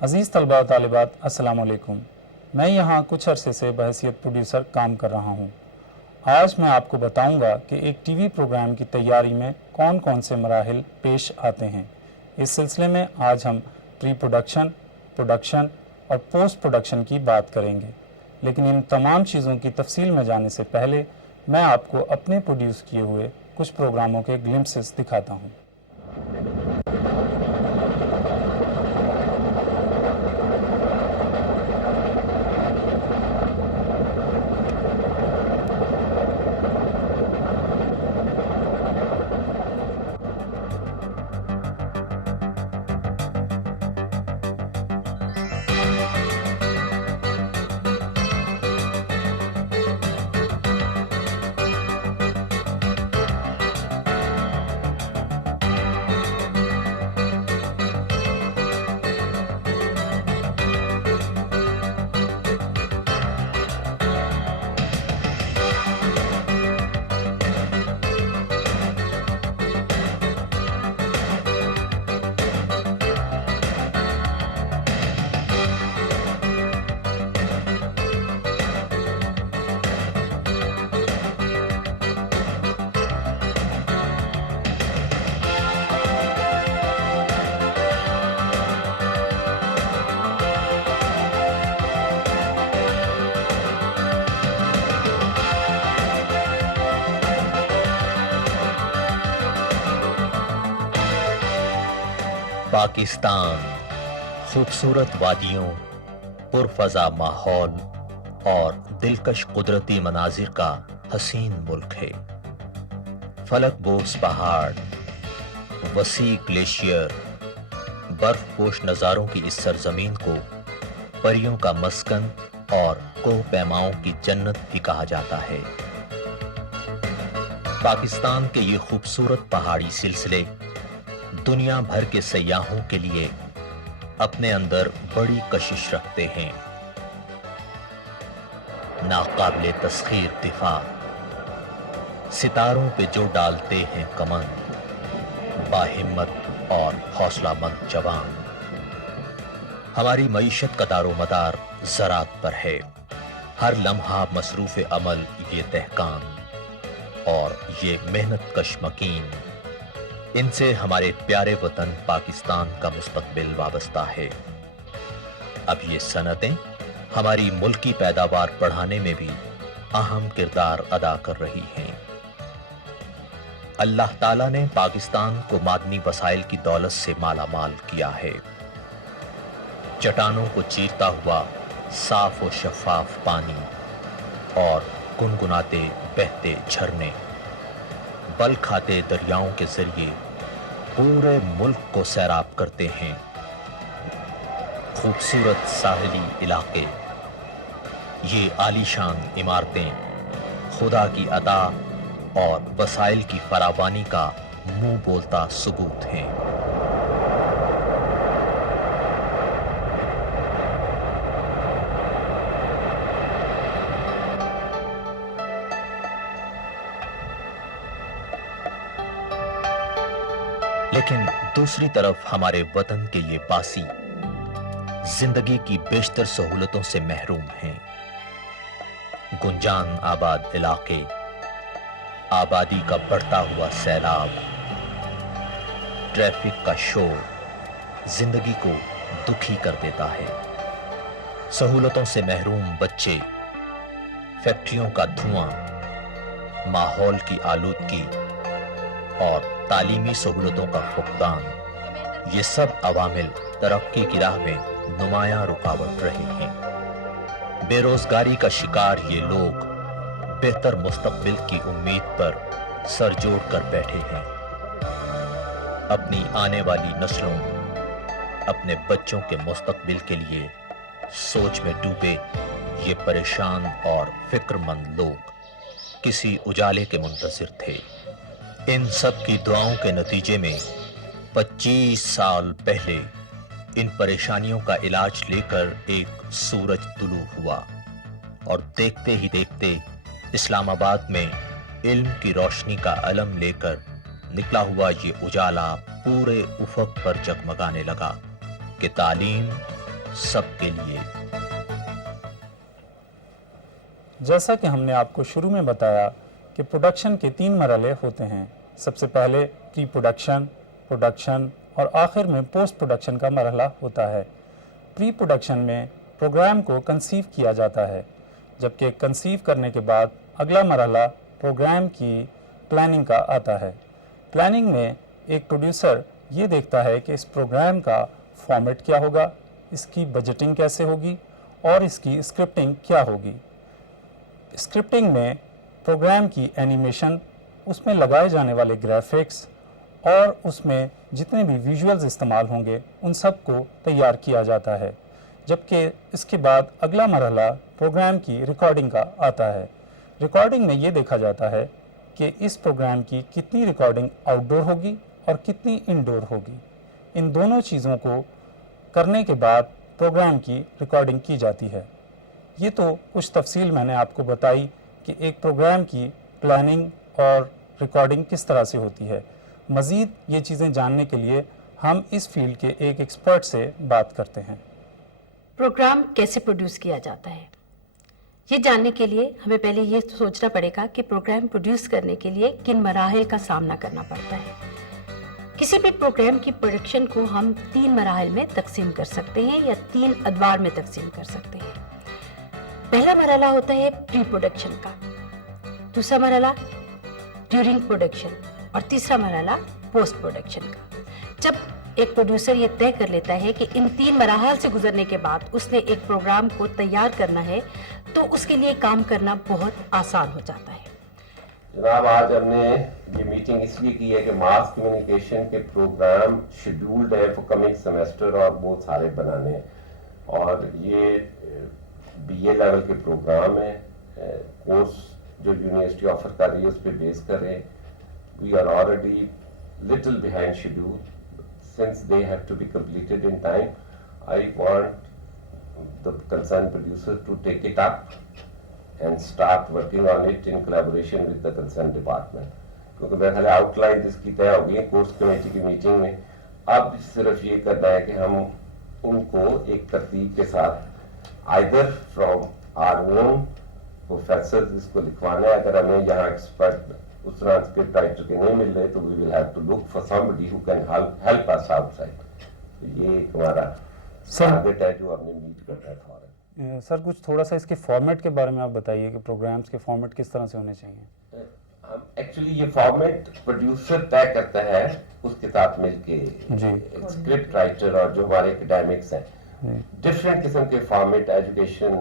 عزیز طلباء طالبات السلام علیکم. میں یہاں کچھ عرصے سے بحیثیت پروڈیوسر کام کر رہا ہوں. آج میں آپ کو بتاؤں گا کہ ایک ٹی وی پروگرام کی تیاری میں کون کون سے مراحل پیش آتے ہیں. اس سلسلے میں آج ہم پری پروڈکشن، پروڈکشن اور پوسٹ پروڈکشن کی بات کریں گے. لیکن ان تمام چیزوں کی تفصیل میں جانے سے پہلے میں آپ کو اپنے پروڈیوس کیے ہوئے کچھ پروگراموں کے گلمپسز دکھاتا ہوں. پاکستان خوبصورت وادیوں، پرفضا ماحول اور دلکش قدرتی مناظر کا حسین ملک ہے. فلک بوس پہاڑ، وسیع گلیشیئر، برف پوش نظاروں کی اس سرزمین کو پریوں کا مسکن اور کوہ پیماؤں کی جنت بھی کہا جاتا ہے. پاکستان کے یہ خوبصورت پہاڑی سلسلے دنیا بھر کے سیاحوں کے لیے اپنے اندر بڑی کشش رکھتے ہیں. ناقابل تسخیر دفاع، ستاروں پہ جو ڈالتے ہیں کمن، باہمت اور حوصلہ مند جوان. ہماری معیشت کا دار و مدار زراعت پر ہے. ہر لمحہ مصروف عمل یہ دہقان اور یہ محنت کش مکین، ان سے ہمارے پیارے وطن پاکستان کا مستقبل وابستہ ہے. اب یہ صنعتیں ہماری ملکی پیداوار بڑھانے میں بھی اہم کردار ادا کر رہی ہیں. اللہ تعالیٰ نے پاکستان کو معدنی وسائل کی دولت سے مالا مال کیا ہے. چٹانوں کو چیرتا ہوا صاف و شفاف پانی اور گنگناتے بہتے جھرنے، بل کھاتے دریاؤں کے ذریعے پورے ملک کو سیراب کرتے ہیں. خوبصورت ساحلی علاقے، یہ عالیشان عمارتیں خدا کی عطا اور وسائل کی فراوانی کا منہ بولتا ثبوت ہیں. لیکن دوسری طرف ہمارے وطن کے یہ باسی زندگی کی بیشتر سہولتوں سے محروم ہیں. گنجان آباد علاقے، آبادی کا بڑھتا ہوا سیلاب، ٹریفک کا شور زندگی کو دکھی کر دیتا ہے. سہولتوں سے محروم بچے، فیکٹریوں کا دھواں، ماحول کی آلودگی اور تعلیمی سہولتوں کا فقدان، یہ سب عوامل ترقی کی راہ میں نمایاں رکاوٹ رہے ہیں۔ بے روزگاری کا شکار یہ لوگ بہتر مستقبل کی امید پر سر جوڑ کر بیٹھے ہیں۔ اپنی آنے والی نسلوں، اپنے بچوں کے مستقبل کے لیے سوچ میں ڈوبے یہ پریشان اور فکر مند لوگ کسی اجالے کے منتظر تھے۔ ان سب کی دعاؤں کے نتیجے میں 25 سال پہلے ان پریشانیوں کا علاج لے کر ایک سورج طلوع ہوا، اور دیکھتے ہی دیکھتے اسلام آباد میں علم کی روشنی کا علم لے کر نکلا ہوا یہ اجالا پورے افق پر جگمگانے لگا کہ تعلیم سب کے لیے۔ جیسا کہ ہم نے آپ کو شروع میں بتایا کہ پروڈکشن کے 3 مرحلے ہوتے ہیں۔ سب سے پہلے پری پروڈکشن، پروڈکشن اور آخر میں پوسٹ پروڈکشن کا مرحلہ ہوتا ہے۔ پری پروڈکشن میں پروگرام کو کنسیو کیا جاتا ہے، جبکہ کنسیو کرنے کے بعد اگلا مرحلہ پروگرام کی پلاننگ کا آتا ہے۔ پلاننگ میں ایک پروڈیوسر یہ دیکھتا ہے کہ اس پروگرام کا فارمیٹ کیا ہوگا، اس کی بجٹنگ کیسے ہوگی اور اس کی اسکرپٹنگ کیا ہوگی۔ اسکرپٹنگ میں پروگرام کی اینیمیشن، اس میں لگائے جانے والے گرافکس اور اس میں جتنے بھی ویژولز استعمال ہوں گے ان سب کو تیار کیا جاتا ہے، جبکہ اس کے بعد اگلا مرحلہ پروگرام کی ریکارڈنگ کا آتا ہے۔ ریکارڈنگ میں یہ دیکھا جاتا ہے کہ اس پروگرام کی کتنی ریکارڈنگ آؤٹ ڈور ہوگی اور کتنی انڈور ہوگی۔ ان دونوں چیزوں کو کرنے کے بعد پروگرام کی ریکارڈنگ کی جاتی ہے۔ یہ تو کچھ تفصیل میں نے آپ کو بتائی کہ ایک پروگرام کی پلاننگ اور ریکارڈنگ کس طرح سے ہوتی ہے۔ مزید یہ چیزیں جاننے کے لیے ہم اس فیلڈ کے ایک ایکسپرٹ سے بات کرتے ہیں۔ پروگرام کیسے پروڈیوس کیا جاتا ہے، یہ جاننے کے لیے ہمیں پہلے یہ سوچنا پڑے گا کہ پروگرام پروڈیوس کرنے کے لیے کن مراحل کا سامنا کرنا پڑتا ہے۔ کسی بھی پروگرام کی پروڈکشن کو ہم 3 مراحل میں تقسیم کر سکتے ہیں یا 3 ادوار میں تقسیم کر سکتے ہیں۔ پہلا مرحلہ ہوتا ہے پری پروڈکشن کا، دوسرا مرحلہ ڈیورنگ پروڈکشن اور تیسرا مرحلہ پوسٹ پروڈکشن کا۔ جب ایک پروڈیوسر یہ طے کر لیتا ہے کہ ان 3 مراحل سے گزرنے کے بعد اس نے ایک پروگرام کو تیار کرنا ہے تو اس کے لیے کام کرنا بہت آسان ہو جاتا ہے۔ جناب، آج ہم نے یہ میٹنگ اس لیے کی ہے کہ ماس کمیونیکیشن کے پروگرام شیڈیولڈ ہے فور کمنگ سیمیسٹر اور بہت سارے بنانے ہیں، اور یہ BA لیول کے پروگرام ہیں۔ کورس جو یونیورسٹی آفر کر رہی ہے اس پہ بیس کر رہے ہیں۔ We are already little behind schedule since they have to be completed in time. I want the concerned producer to take it up and start working on it in collaboration with the concerned department. کیونکہ میرے خیال out line جس کی طے ہو گئی ہے course committee کی meeting میں، اب صرف یہ کرنا ہے کہ ہم ان کو ایک ترتیب کے ساتھ either from our own professors اس کو لکھوانا ہے۔ اگر ہمیں یہاں ایکسپرٹ اس طرح اسکرپٹ رائٹر کے نہیں مل رہے تو we will have to look for somebody who can help us outside. یہ ایک ہمارا ٹارگٹ ہے جو ہم نے میٹ کرنا ہے فوراً۔ سر کچھ تھوڑا سا اس کے فارمیٹ کے بارے میں آپ بتائیے کہ پروگرامز کے فارمیٹ کس طرح سے ہونے چاہیے۔ ایکچولی یہ فارمیٹ پروڈیوسر طے کرتا ہے اس کے ساتھ مل کے، اسکرپٹ رائٹر اور جو ہمارے اکیڈیمکس ہیں۔ ڈفرینٹ قسم کے فارمیٹ ایجوکیشن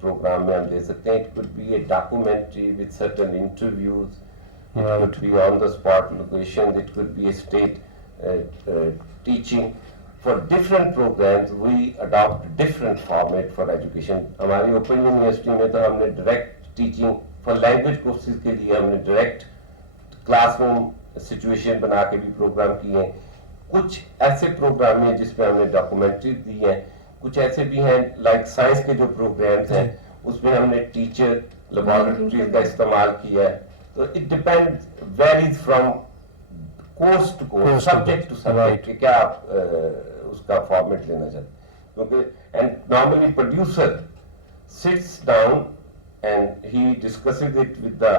پروگرام میں ہم دے سکتے ہیں۔ It could be a documentary with certain interviews, it could be on the spot locations, it could be a state teaching. For different programs we adopt different format for education. ہماری open university میں تو ہم نے direct teaching for language courses کے لیے ہم نے direct class room situation بنا کے بھی پروگرام کیے ہیں۔ کچھ ایسے پروگرام ہیں جس میں ہم نے ڈاکومنٹری دی ہیں، کچھ ایسے بھی ہیں لائک سائنس کے جو پروگرامس ہیں اس میں ہم نے ٹیچر لیبارٹریز کا استعمال کیا ہے۔ تو it depend varies from course to course, subject to subject کہ کیا آپ اس کا فارمیٹ لینا چاہتے ہیں۔ کیونکہ and normally producer sits down and he discusses it with the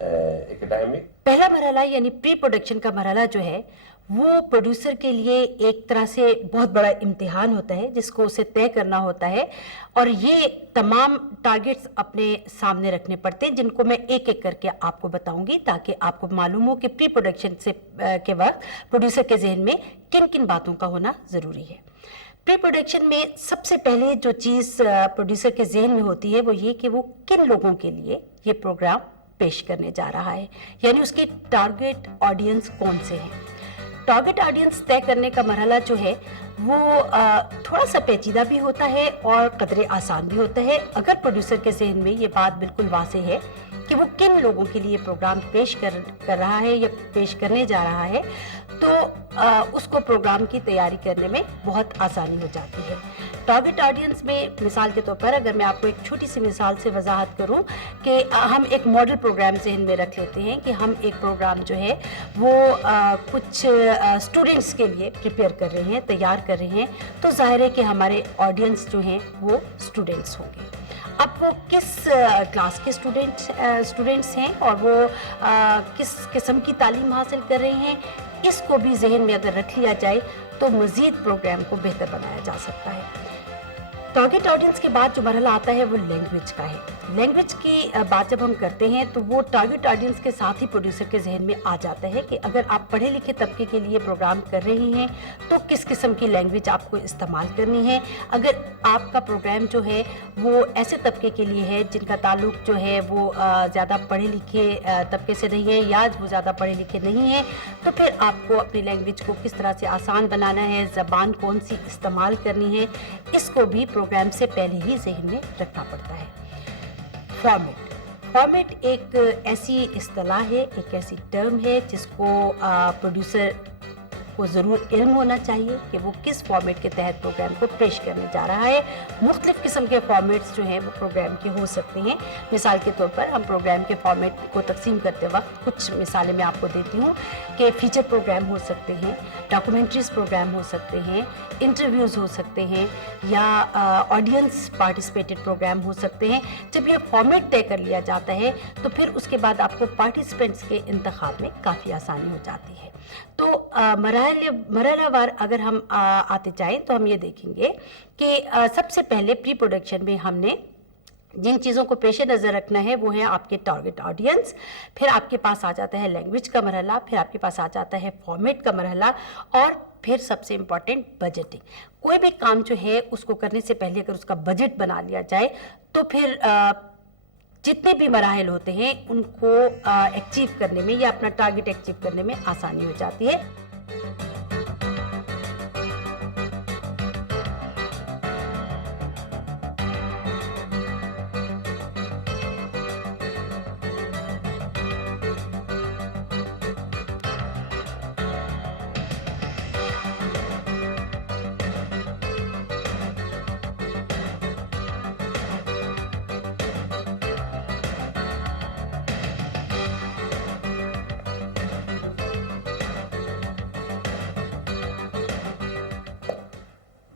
academic. پہلا مرحلہ یعنی پری پروڈکشن کا مرحلہ جو ہے وہ پروڈیوسر کے لیے ایک طرح سے بہت بڑا امتحان ہوتا ہے جس کو اسے طے کرنا ہوتا ہے، اور یہ تمام ٹارگٹس اپنے سامنے رکھنے پڑتے ہیں جن کو میں ایک ایک کر کے آپ کو بتاؤں گی تاکہ آپ کو معلوم ہو کہ پری پروڈکشن کے وقت پروڈیوسر کے ذہن میں کن کن باتوں کا ہونا ضروری ہے۔ پری پروڈکشن میں سب سے پہلے جو چیز پروڈیوسر کے ذہن میں ہوتی ہے وہ یہ کہ وہ کن لوگوں کے لیے یہ پروگرام پیش کرنے جا رہا ہے، یعنی اس کی ٹارگٹ آڈینس کون سے ہیں۔ ٹارگٹ آڈینس طے کرنے کا مرحلہ جو ہے وہ تھوڑا سا پیچیدہ بھی ہوتا ہے اور قدرے آسان بھی ہوتا ہے۔ اگر پروڈیوسر کے ذہن میں یہ بات بالکل واضح ہے کہ وہ کن لوگوں کے لیے پروگرام پیش کر رہا ہے یا پیش کرنے جا رہا ہے تو اس کو پروگرام کی تیاری کرنے میں بہت آسانی ہو جاتی ہے۔ ٹارگٹ آڈینس میں مثال کے طور پر اگر میں آپ کو ایک چھوٹی سی مثال سے وضاحت کروں کہ ہم ایک ماڈل پروگرام ذہن میں رکھ لیتے ہیں کہ ہم ایک پروگرام جو ہے وہ کچھ اسٹوڈنٹس کے لیے پریپیئر کر رہے ہیں، تیار کر رہے ہیں، تو ظاہر ہے کہ ہمارے آڈینس جو ہیں وہ اسٹوڈنٹس ہوں گے۔ اب وہ کس کلاس کے اسٹوڈنٹس ہیں اور وہ کس قسم کی تعلیم حاصل کر رہے ہیں، اس کو بھی ذہن میں اگر رکھ لیا جائے تو مزید پروگرام کو بہتر بنایا جا سکتا ہے۔ ٹارگٹ آڈینس کے بعد جو مرحلہ آتا ہے وہ لینگویج کا ہے۔ لینگویج کی بات جب ہم کرتے ہیں تو وہ ٹارگٹ آڈینس کے ساتھ ہی پروڈیوسر کے ذہن میں آ جاتا ہے کہ اگر آپ پڑھے لکھے طبقے کے لیے پروگرام کر رہے ہیں تو کس قسم کی لینگویج آپ کو استعمال کرنی ہے۔ اگر آپ کا پروگرام جو ہے وہ ایسے طبقے کے لیے ہے جن کا تعلق جو ہے وہ زیادہ پڑھے لکھے طبقے سے نہیں ہے یا وہ زیادہ پڑھے لکھے نہیں ہیں، تو پھر آپ کو اپنی لینگویج کو کس طرح سے آسان بنانا ہے، زبان کون سی استعمال کرنی ہے، اس کو بھی پروگرام سے پہلے ہی ذہن میں رکھنا پڑتا ہے۔ فارمیٹ ایک ایسی اصطلاح ہے، ایک ایسی ٹرم ہے جس کو پروڈیوسر کو ضرور علم ہونا چاہیے کہ وہ کس فارمیٹ کے تحت پروگرام کو پیش کرنے جا رہا ہے۔ مختلف قسم کے فارمیٹس جو ہیں وہ پروگرام کے ہو سکتے ہیں۔ مثال کے طور پر ہم پروگرام کے فارمیٹ کو تقسیم کرتے وقت کچھ مثالیں میں آپ کو دیتی ہوں کہ فیچر پروگرام ہو سکتے ہیں، ڈاکومنٹریز پروگرام ہو سکتے ہیں، انٹرویوز ہو سکتے ہیں، یا آڈینس پارٹیسپیٹڈ پروگرام ہو سکتے ہیں۔ جب یہ فارمیٹ طے کر لیا جاتا ہے تو پھر اس کے بعد آپ کو پارٹیسپینٹس کے انتخاب میں کافی آسانی ہو جاتی ہے۔ تو مرحلہ وار اگر ہم آتے جائیں تو ہم یہ دیکھیں گے کہ سب سے پہلے پری پروڈکشن میں ہم نے جن چیزوں کو پیش نظر رکھنا ہے وہ ہیں آپ کے ٹارگٹ آڈینس، پھر آپ کے پاس آ جاتا ہے لینگویج کا مرحلہ، پھر آپ کے پاس آ جاتا ہے فارمیٹ کا مرحلہ، اور پھر سب سے امپورٹنٹ بجٹنگ۔ کوئی بھی کام جو ہے اس کو کرنے سے پہلے اگر اس کا بجٹ بنا لیا جائے تو پھر جتنے بھی مراحل ہوتے ہیں ان کو ایچیو کرنے میں یا اپنا ٹارگٹ ایچیو کرنے میں آسانی ہو جاتی ہے۔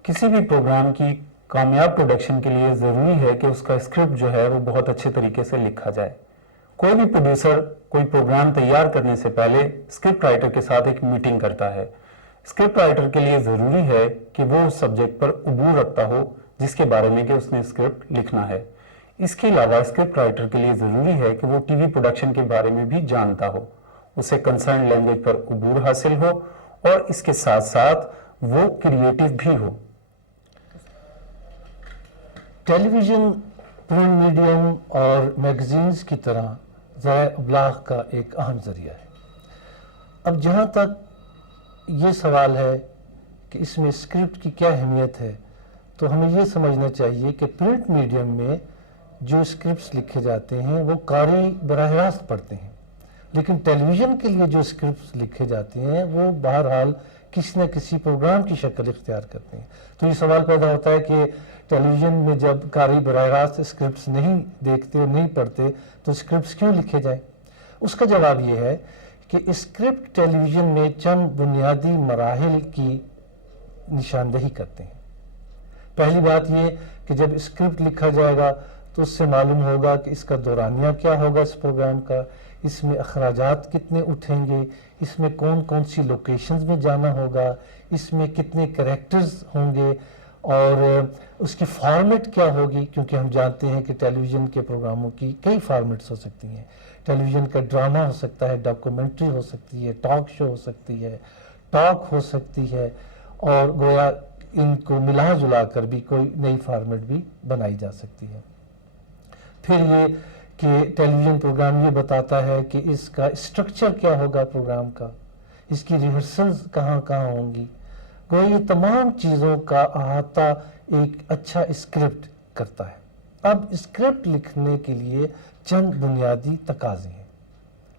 کسی بھی پروگرام کی کامیاب پروڈکشن کے لیے ضروری ہے کہ اس کا اسکرپٹ جو ہے وہ بہت اچھے طریقے سے لکھا جائے۔ کوئی بھی پروڈیوسر کوئی پروگرام تیار کرنے سے پہلے اسکرپٹ رائٹر کے ساتھ ایک میٹنگ کرتا ہے۔ اسکرپٹ رائٹر کے لیے ضروری ہے کہ وہ اس سبجیکٹ پر عبور رکھتا ہو جس کے بارے میں کہ اس نے اسکرپٹ لکھنا ہے۔ اس کے علاوہ اسکرپٹ رائٹر کے لیے ضروری ہے کہ وہ ٹی وی پروڈکشن کے بارے میں بھی جانتا ہو، اسے کنسرن لینگویج پر عبور حاصل ہو، اور اس کے ساتھ ساتھ وہ کریٹیو بھی ہو۔ ٹیلی ویژن، پرنٹ میڈیم اور میگزینز کی طرح ذرائع ابلاغ کا ایک اہم ذریعہ ہے۔ اب جہاں تک یہ سوال ہے کہ اس میں اسکرپٹ کی کیا اہمیت ہے، تو ہمیں یہ سمجھنا چاہیے کہ پرنٹ میڈیم میں جو اسکرپٹس لکھے جاتے ہیں وہ قاری براہ راست پڑھتے ہیں، لیکن ٹیلی ویژن کے لیے جو اسکرپٹس لکھے جاتے ہیں وہ بہرحال کسی نہ کسی پروگرام کی شکل اختیار کرتے ہیں۔ تو یہ سوال پیدا ہوتا ہے کہ ٹیلی ویژن میں جب قاری براہ راست اسکرپٹس نہیں دیکھتے اور نہیں پڑھتے تو اسکرپٹس کیوں لکھے جائیں؟ اس کا جواب یہ ہے کہ اسکرپٹ ٹیلی ویژن میں چند بنیادی مراحل کی نشاندہی کرتے ہیں۔ پہلی بات یہ کہ جب اسکرپٹ لکھا جائے گا تو اس سے معلوم ہوگا کہ اس کا دورانیہ کیا ہوگا اس پروگرام کا، اس میں اخراجات کتنے اٹھیں گے، اس میں کون کون سی لوکیشنز میں جانا ہوگا، اس میں کتنے کریکٹرز ہوں گے، اور اس کی فارمیٹ کیا ہوگی، کیونکہ ہم جانتے ہیں کہ ٹیلی ویژن کے پروگراموں کی کئی فارمیٹس ہو سکتی ہیں. ٹیلی ویژن کا ڈرامہ ہو سکتا ہے، ڈاکومنٹری ہو سکتی ہے، ٹاک شو ہو سکتی ہے، ٹاک ہو سکتی ہے، اور گویا ان کو ملا جلا کر بھی کوئی نئی فارمیٹ بھی بنائی جا سکتی ہے. پھر یہ کہ ٹیلی ویژن پروگرام یہ بتاتا ہے کہ اس کا اسٹرکچر کیا ہوگا پروگرام کا، اس کی ریہرسلز کہاں کہاں ہوں گی. گویا یہ تمام چیزوں کا احاطہ ایک اچھا اسکرپٹ کرتا ہے. اب اسکرپٹ لکھنے کے لیے چند بنیادی تقاضے ہیں.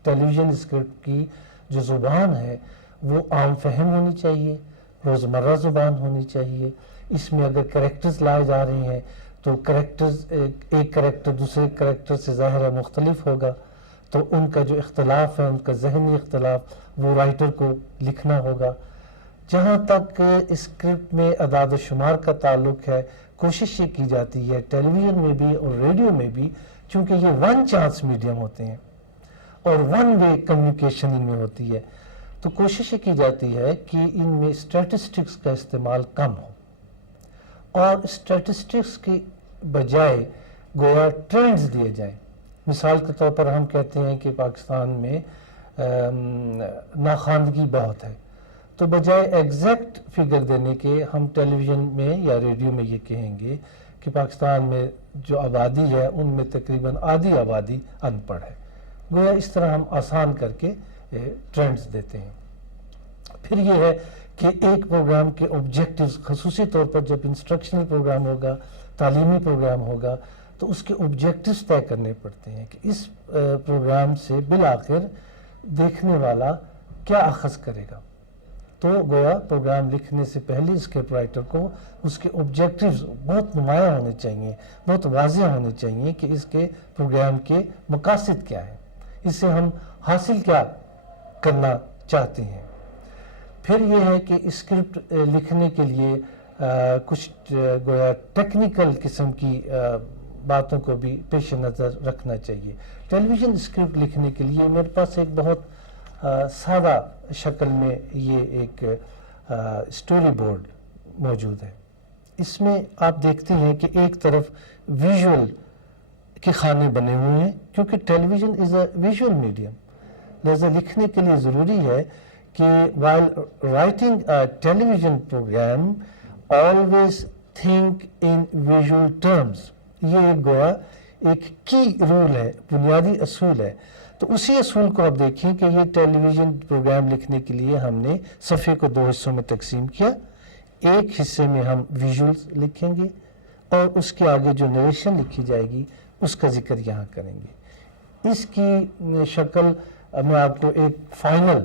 ٹیلی ویژن اسکرپٹ کی جو زبان ہے وہ عام فہم ہونی چاہیے، روزمرہ زبان ہونی چاہیے. اس میں اگر کریکٹرز لائے جا رہے ہیں تو کریکٹرز ایک کریکٹر دوسرے کریکٹر سے ظاہر ہے مختلف ہوگا، تو ان کا جو اختلاف ہے، ان کا ذہنی اختلاف، وہ رائٹر کو لکھنا ہوگا. جہاں تک اسکرپٹ میں اعداد و شمار کا تعلق ہے، کوشش یہ کی جاتی ہے ٹیلی ویژن میں بھی اور ریڈیو میں بھی، چونکہ یہ ون چانس میڈیم ہوتے ہیں اور ون وے کمیونیکیشن ان میں ہوتی ہے، تو کوشش یہ کی جاتی ہے کہ ان میں اسٹیٹسٹکس کا استعمال کم ہو، اور اسٹیٹسٹکس کی بجائے گویا ٹرینڈز دیے جائیں. مثال کے طور پر ہم کہتے ہیں کہ پاکستان میں ناخواندگی بہت ہے، تو بجائے ایگزیکٹ فگر دینے کے ہم ٹیلی ویژن میں یا ریڈیو میں یہ کہیں گے کہ پاکستان میں جو آبادی ہے ان میں تقریباً آدھی آبادی ان پڑھ ہے. گویا اس طرح ہم آسان کر کے ٹرینڈز دیتے ہیں. پھر یہ ہے کہ ایک پروگرام کے آبجیکٹیوز، خصوصی طور پر جب انسٹرکشنل پروگرام ہوگا، تعلیمی پروگرام ہوگا، تو اس کے آبجیکٹیوز طے کرنے پڑتے ہیں کہ اس پروگرام سے بالآخر دیکھنے والا کیا اخذ کرے گا. تو گویا پروگرام لکھنے سے پہلے اسکرپٹ رائٹر کو اس کے آبجیکٹیوز بہت نمایاں ہونے چاہیے، بہت واضح ہونے چاہیے کہ اس کے پروگرام کے مقاصد کیا ہیں، اس سے ہم حاصل کیا کرنا چاہتے ہیں. پھر یہ ہے کہ اسکرپٹ لکھنے کے لیے کچھ گویا ٹیکنیکل قسم کی باتوں کو بھی پیش نظر رکھنا چاہیے. ٹیلی ویژن اسکرپٹ لکھنے کے لیے میرے پاس ایک بہت سادہ شکل میں یہ ایک اسٹوری بورڈ موجود ہے. اس میں آپ دیکھتے ہیں کہ ایک طرف ویژول کے خانے بنے ہوئے ہیں، کیونکہ television is a visual medium, لہذا لکھنے کے لیے ضروری ہے کہ while writing a television program always think in visual terms. یہ ایک گویا ایک کی رول ہے، بنیادی اصول ہے. تو اسی اصول کو آپ دیکھیں کہ یہ ٹیلی ویژن پروگرام لکھنے کے لیے ہم نے صفحے کو 2 حصوں میں تقسیم کیا. ایک حصے میں ہم ویژولز لکھیں گے اور اس کے آگے جو نریشن لکھی جائے گی اس کا ذکر یہاں کریں گے. اس کی شکل میں آپ کو ایک فائنل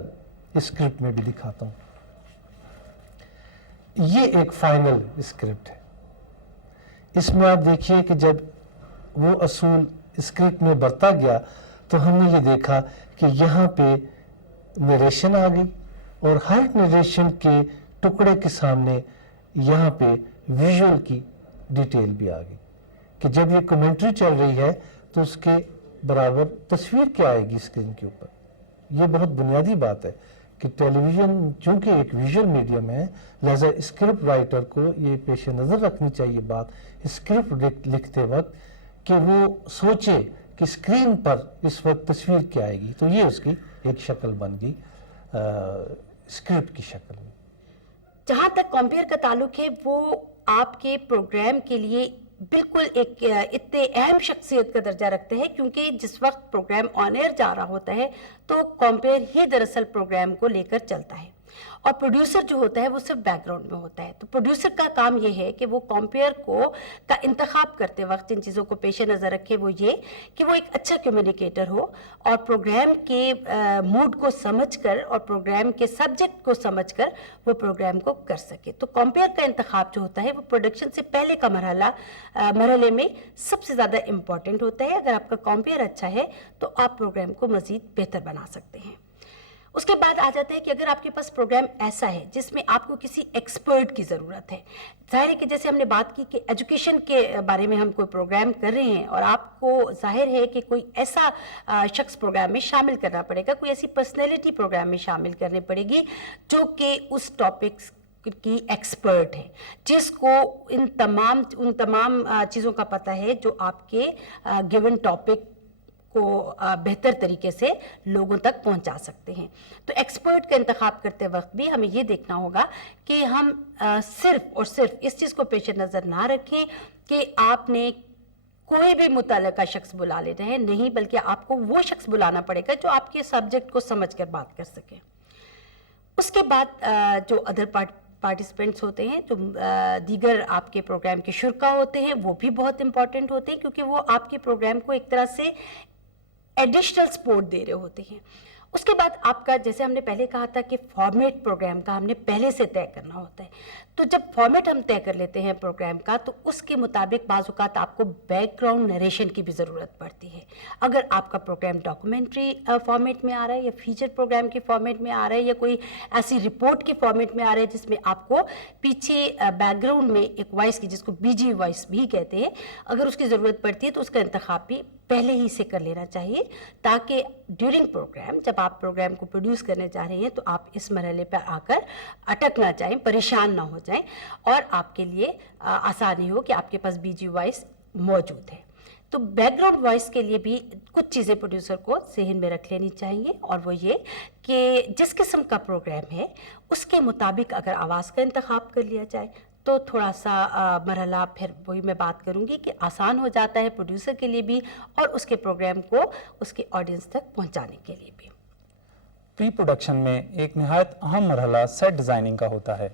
اسکرپٹ میں بھی دکھاتا ہوں. یہ ایک فائنل اسکرپٹ ہے. اس میں آپ دیکھیے کہ جب وہ اصول اسکرپٹ میں برتا گیا تو ہم نے یہ دیکھا کہ یہاں پہ نریشن آ گئی اور ہر نریشن کے ٹکڑے کے سامنے یہاں پہ ویژول کی ڈیٹیل بھی آ گئی کہ جب یہ کمنٹری چل رہی ہے تو اس کے برابر تصویر کیا آئے گی اسکرین کے اوپر. یہ بہت بنیادی بات ہے کہ ٹیلی ویژن چونکہ ایک ویژول میڈیم ہے، لہذا اسکرپٹ رائٹر کو یہ پیش نظر رکھنی چاہیے بات اسکرپٹ لکھتے وقت کہ وہ سوچے کہ اسکرین پر اس وقت تصویر کیا آئے گی. تو یہ اس کی ایک شکل بن گئی اسکرپٹ کی شکل میں. جہاں تک کمپیئر کا تعلق ہے، وہ آپ کے پروگرام کے لیے بالکل ایک اتنے اہم شخصیت کا درجہ رکھتے ہیں، کیونکہ جس وقت پروگرام آن ایئر جا رہا ہوتا ہے تو کمپیئر ہی دراصل پروگرام کو لے کر چلتا ہے، اور پروڈیوسر جو ہوتا ہے وہ صرف بیک گراؤنڈ میں ہوتا ہے. تو پروڈیوسر کا کام یہ ہے کہ وہ کمپیئر کا انتخاب کرتے وقت جن چیزوں کو پیش نظر رکھے وہ یہ کہ وہ ایک اچھا کمیونیکیٹر ہو اور پروگرام کے موڈ کو سمجھ کر اور پروگرام کے سبجیکٹ کو سمجھ کر وہ پروگرام کو کر سکے. تو کمپیئر کا انتخاب جو ہوتا ہے وہ پروڈکشن سے پہلے کا مرحلے میں سب سے زیادہ امپورٹنٹ ہوتا ہے. اگر آپ کا کمپیئر اچھا ہے تو آپ پروگرام کو مزید بہتر بنا سکتے ہیں. اس کے بعد آ جاتا ہے کہ اگر آپ کے پاس پروگرام ایسا ہے جس میں آپ کو کسی ایکسپرٹ کی ضرورت ہے، ظاہر ہے کہ جیسے ہم نے بات کی کہ ایجوکیشن کے بارے میں ہم کوئی پروگرام کر رہے ہیں اور آپ کو ظاہر ہے کہ کوئی ایسا شخص پروگرام میں شامل کرنا پڑے گا، کوئی ایسی پرسنالٹی پروگرام میں شامل کرنی پڑے گی جو کہ اس ٹاپکس کی ایکسپرٹ ہے، جس کو ان تمام چیزوں کا پتہ ہے جو آپ کے گیون ٹاپک کو بہتر طریقے سے لوگوں تک پہنچا سکتے ہیں۔ تو ایکسپرٹ کا انتخاب کرتے وقت بھی ہمیں یہ دیکھنا ہوگا کہ ہم صرف اور صرف اس چیز کو پیش نظر نہ رکھیں کہ آپ نے کوئی بھی متعلقہ شخص بلا لینا ہے، نہیں، بلکہ آپ کو وہ شخص بلانا پڑے گا جو آپ کے سبجیکٹ کو سمجھ کر بات کر سکے۔ اس کے بعد جو ادر پارٹیسپینٹس ہوتے ہیں، جو دیگر آپ کے پروگرام کے شرکا ہوتے ہیں، وہ بھی بہت امپورٹنٹ ہوتے ہیں کیونکہ وہ آپ کے پروگرام کو ایک طرح سے ایڈیشنل سپورٹ دے رہے ہوتے ہیں۔ اس کے بعد آپ کا، جیسے ہم نے پہلے کہا تھا کہ فارمیٹ پروگرام کا ہم نے پہلے سے طے کرنا ہوتا ہے، تو جب فارمیٹ ہم طے کر لیتے ہیں پروگرام کا تو اس کے مطابق بعض اوقات آپ کو بیک گراؤنڈ نریشن کی بھی ضرورت پڑتی ہے۔ اگر آپ کا پروگرام ڈاکومنٹری فارمیٹ میں آ رہا ہے یا فیچر پروگرام کے فارمیٹ میں آ رہا ہے یا کوئی ایسی رپورٹ کے فارمیٹ میں آ رہا ہے جس میں آپ کو پیچھے بیک گراؤنڈ میں ایک وائس کی، جس کو بی جی وائس بھی کہتے ہیں، اگر اس کی ضرورت پڑتی ہے تو اس کا انتخاب بھی پہلے ہی سے کر لینا چاہیے تاکہ ڈیورنگ پروگرام جب آپ پروگرام کو پروڈیوس کرنے چاہ رہے ہیں تو آپ اس مرحلے پر آ کر اٹک نہ جائیں، پریشان نہ ہو جائیں اور آپ کے لیے آسانی ہو کہ آپ کے پاس بی جی وائس موجود ہے۔ تو بیک گراؤنڈ وائس کے لیے بھی کچھ چیزیں پروڈیوسر کو ذہن میں رکھ لینی چاہیے، اور وہ یہ کہ جس قسم کا پروگرام ہے اس کے مطابق اگر آواز کا انتخاب کر لیا جائے تو تھوڑا سا مرحلہ پھر وہی میں بات کروں گی کہ آسان ہو جاتا ہے پروڈیوسر کے لیے بھی اور اس کے پروگرام کو اس کے آڈینس تک پہنچانے کے لیے بھی۔ پری پروڈکشن میں ایک نہایت اہم مرحلہ سیٹ ڈیزائننگ کا ہوتا ہے۔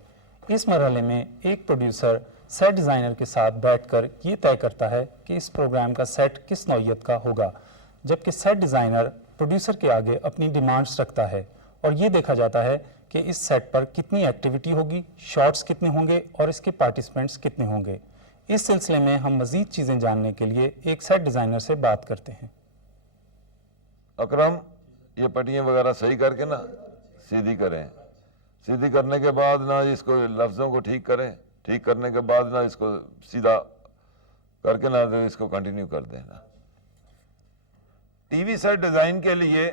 اس مرحلے میں ایک پروڈیوسر سیٹ ڈیزائنر کے ساتھ بیٹھ کر یہ طے کرتا ہے کہ اس پروگرام کا سیٹ کس نوعیت کا ہوگا، جبکہ سیٹ ڈیزائنر پروڈیوسر کے آگے اپنی ڈیمانڈز رکھتا ہے اور یہ دیکھا جاتا ہے کہ اس سیٹ پر کتنی ایکٹیویٹی ہوگی، شارٹس کتنے ہوں گے اور اس کے پارٹیسپینٹس کتنے ہوں گے۔ اس سلسلے میں ہم مزید چیزیں جاننے کے لیے ایک سیٹ ڈیزائنر سے بات کرتے ہیں۔ اکرم، یہ پٹیاں وغیرہ صحیح کر کے نا سیدھی کریں، سیدھی کرنے کے بعد نا اس کو لفظوں کو ٹھیک کریں، ٹھیک کرنے کے بعد نا اس کو سیدھا کر کے نا تو اس کو کنٹینیو کر دیں نا۔ ٹی وی سیٹ ڈیزائن کے لیے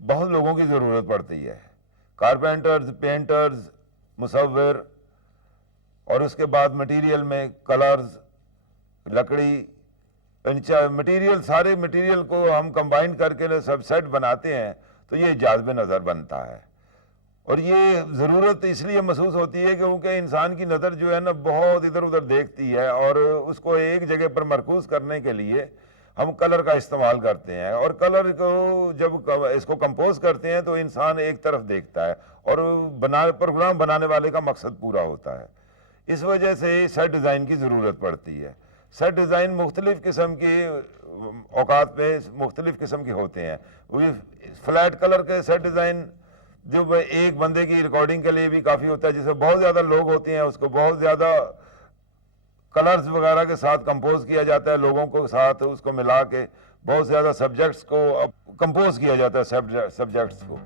بہت لوگوں کی ضرورت پڑتی ہے، کارپینٹرز، پینٹرز، مصور، اور اس کے بعد مٹیریل میں کلرز، لکڑی، مٹیریل، سارے مٹیریل کو ہم کمبائن کر کے سب سیٹ بناتے ہیں تو یہ جاذب نظر بنتا ہے۔ اور یہ ضرورت اس لیے محسوس ہوتی ہے کیونکہ انسان کی نظر جو ہے نا بہت ادھر ادھر دیکھتی ہے اور اس کو ایک جگہ پر مرکوز کرنے کے لیے ہم کلر کا استعمال کرتے ہیں، اور کلر کو جب اس کو کمپوز کرتے ہیں تو انسان ایک طرف دیکھتا ہے اور پروگرام بنانے والے کا مقصد پورا ہوتا ہے۔ اس وجہ سے سیٹ ڈیزائن کی ضرورت پڑتی ہے۔ سیٹ ڈیزائن مختلف قسم کے اوقات میں مختلف قسم کے ہوتے ہیں۔ فلیٹ کلر کے سیٹ ڈیزائن جو ایک بندے کی ریکارڈنگ کے لیے بھی کافی ہوتا ہے، جس میں بہت زیادہ لوگ ہوتے ہیں، اس کو بہت زیادہ کلرز وغیرہ کے ساتھ کمپوز کیا جاتا ہے، لوگوں کو ساتھ اس کو ملا کے بہت زیادہ سبجیکٹس کو کمپوز کیا جاتا ہے سبجیکٹس کو۔